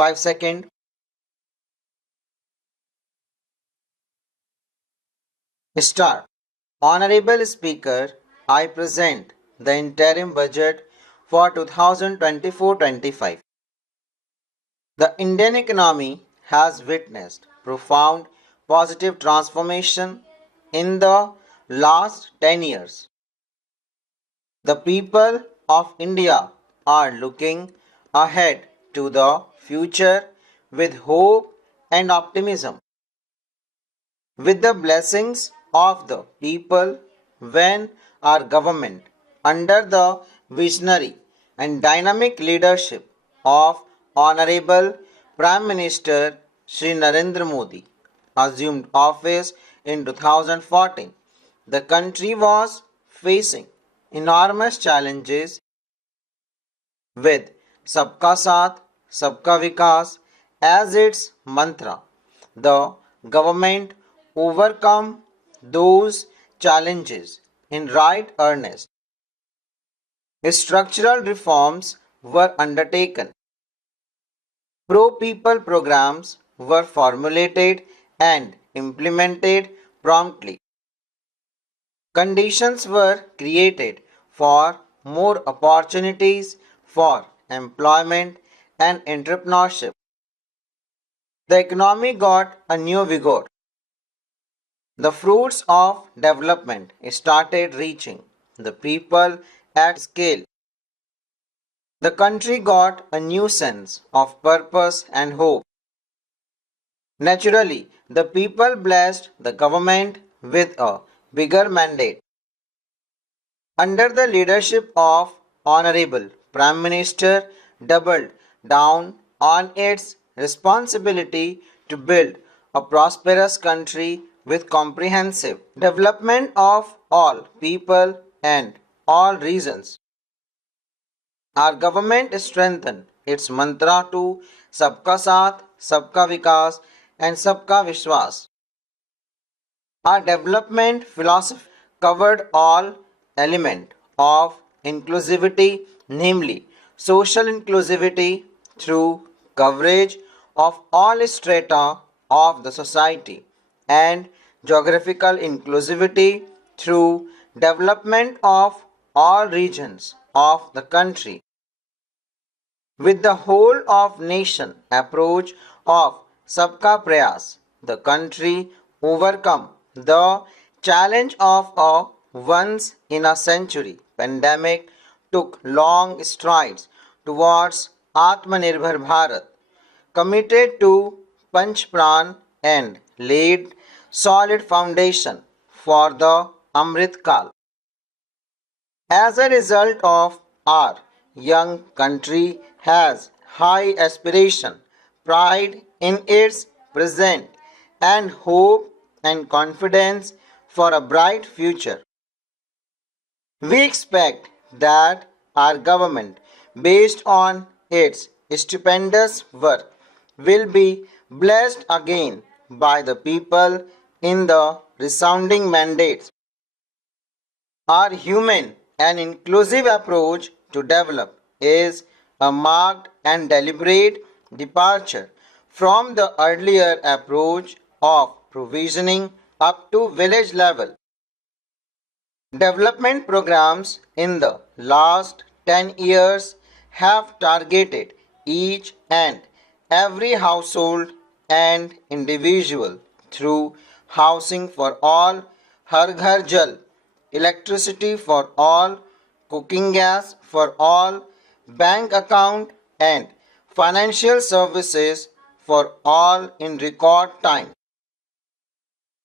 5 seconds. Start. Honorable Speaker, I present the interim budget for 2024-25. The Indian economy has witnessed profound positive transformation in the last 10 years. The people of India are looking ahead to the future with hope and optimism. With the blessings of the people, when our government, under the visionary and dynamic leadership of Honorable Prime Minister Shri Narendra Modi, assumed office in 2014, the country was facing enormous challenges with Sabka Saath, Sabka Vikas as its mantra. The government overcome those challenges in right earnest. Structural reforms were undertaken. Pro-people programs were formulated and implemented promptly. Conditions were created for more opportunities for employment and entrepreneurship. The economy got a new vigor. The fruits of development started reaching the people at scale. The country got a new sense of purpose and hope. Naturally, the people blessed the government with a bigger mandate. Under the leadership of Honorable Prime Minister doubled down on its responsibility to build a prosperous country with comprehensive development of all people and all regions. Our government strengthened its mantra to Sabka Saath, Sabka Vikas and Sabka Vishwas. Our development philosophy covered all elements of inclusivity, namely social inclusivity through coverage of all strata of the society and geographical inclusivity through development of all regions of the country. With the whole of nation approach of Sabka Prayas, the country overcome the challenge of a once in a century pandemic, took long strides towards Atmanirbhar Bharat, committed to Panch Pran and laid solid foundation for the Amrit Kal. As a result of our young country has high aspiration, pride in its present and hope and confidence for a bright future. We expect that our government, based on its stupendous work, will be blessed again by the people in the resounding mandates. Our human and inclusive approach to develop is a marked and deliberate departure from the earlier approach of provisioning up to village level. Development programs in the last 10 years have targeted each and every household and individual through housing for all, Har Ghar Jal, electricity for all, cooking gas for all, bank account and financial services for all in record time.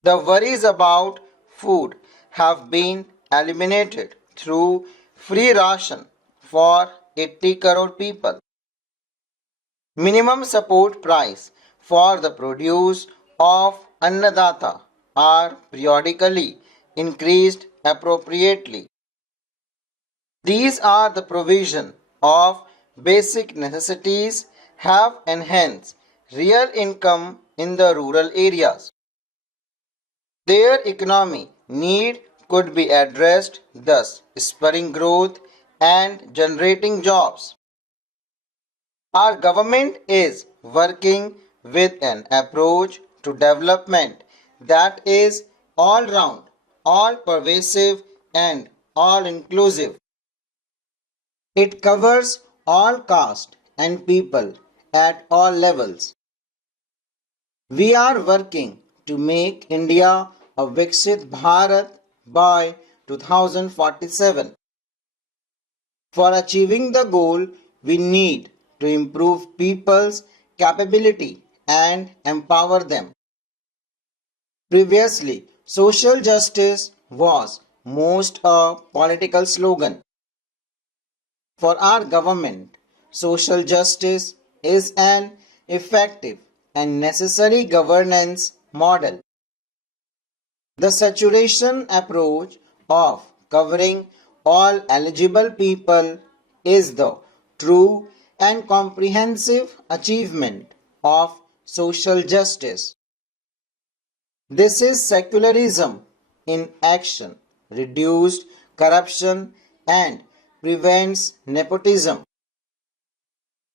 The worries about food have been eliminated through free ration for 80 crore people. Minimum support price for the produce of Annadata are periodically increased appropriately. These are the provision of basic necessities have enhanced real income in the rural areas. Their economy need could be addressed, thus spurring growth and generating jobs. Our government is working with an approach to development that is all round, all pervasive, and all inclusive. It covers all caste and people at all levels. We are working to make India a Viksit Bharat by 2047. For achieving the goal, we need to improve people's capability and empower them. Previously, social justice was most a political slogan. For our government, social justice is an effective and necessary governance model. The saturation approach of covering all eligible people is the true and comprehensive achievement of social justice. This is secularism in action, reduced corruption, and prevents nepotism.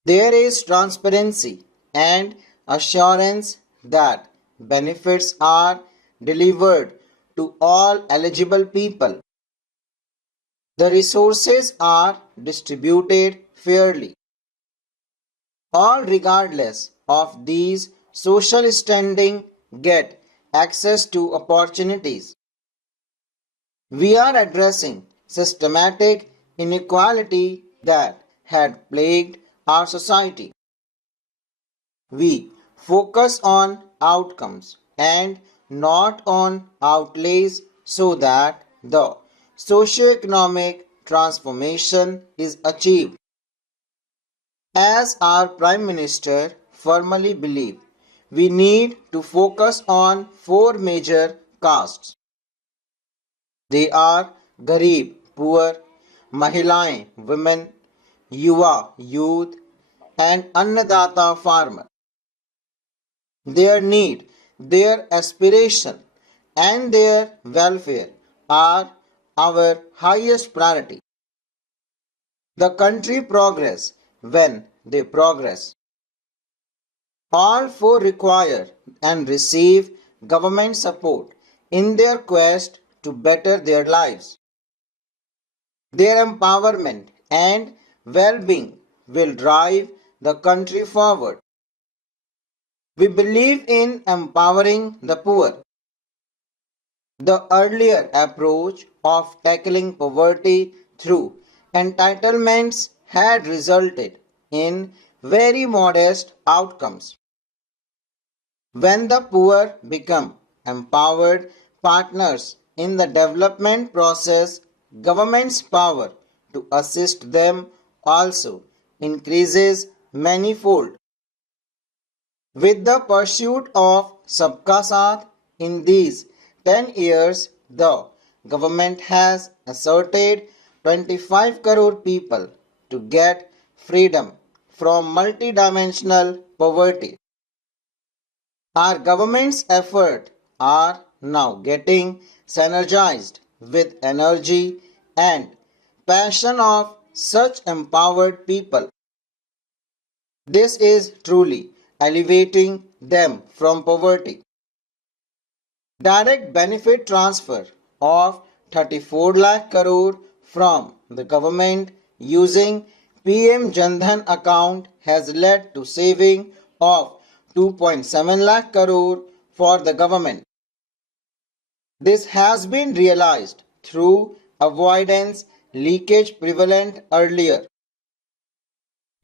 There is transparency and assurance that benefits are delivered to all eligible people. The resources are distributed fairly. All, regardless of these social standing, get access to opportunities. We are addressing systematic inequality that had plagued our society. We focus on outcomes and not on outlays so that the socio-economic transformation is achieved. As our Prime Minister firmly believes, we need to focus on four major castes. They are Garib, poor, Mahilaएं, women, Yuva, youth, and Annadata, farmer. Their need, their aspiration, and their welfare are our highest priority. The country progress when they progress. All four require and receive government support in their quest to better their lives. Their empowerment and well-being will drive the country forward. We believe in empowering the poor. The earlier approach of tackling poverty through entitlements had resulted in very modest outcomes. When the poor become empowered partners in the development process, government's power to assist them also increases manifold. With the pursuit of Sabka Saath in these 10 years, the government has asserted 25 crore people to get freedom from multidimensional poverty. Our government's efforts are now getting synergized with energy and passion of such empowered people. This is truly elevating them from poverty. Direct benefit transfer of 34 lakh crore from the government using PM Jandhan account has led to saving of 2.7 lakh crore for the government. This has been realized through avoidance leakage prevalent earlier.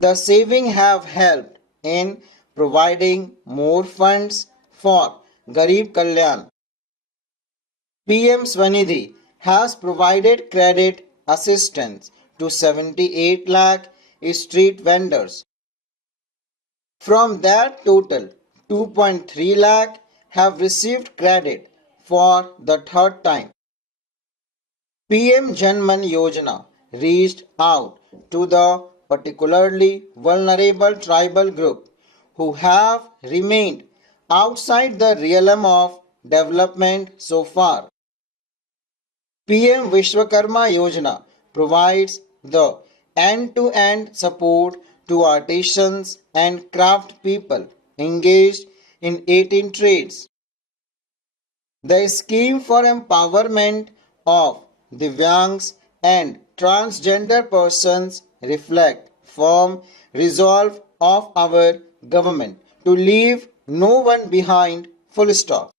The saving have helped in providing more funds for Garib Kalyan. PM Swanidhi has provided credit assistance to 78 lakh street vendors. From that total, 2.3 lakh have received credit for the third time. PM Janman Yojana reached out to the particularly vulnerable tribal group who have remained outside the realm of development so far. PM Vishwakarma Yojana provides the end-to-end support to artisans and craft people engaged in 18 trades. The scheme for empowerment of Divyangs and transgender persons reflect firm resolve of our government to leave no one behind. Full stop.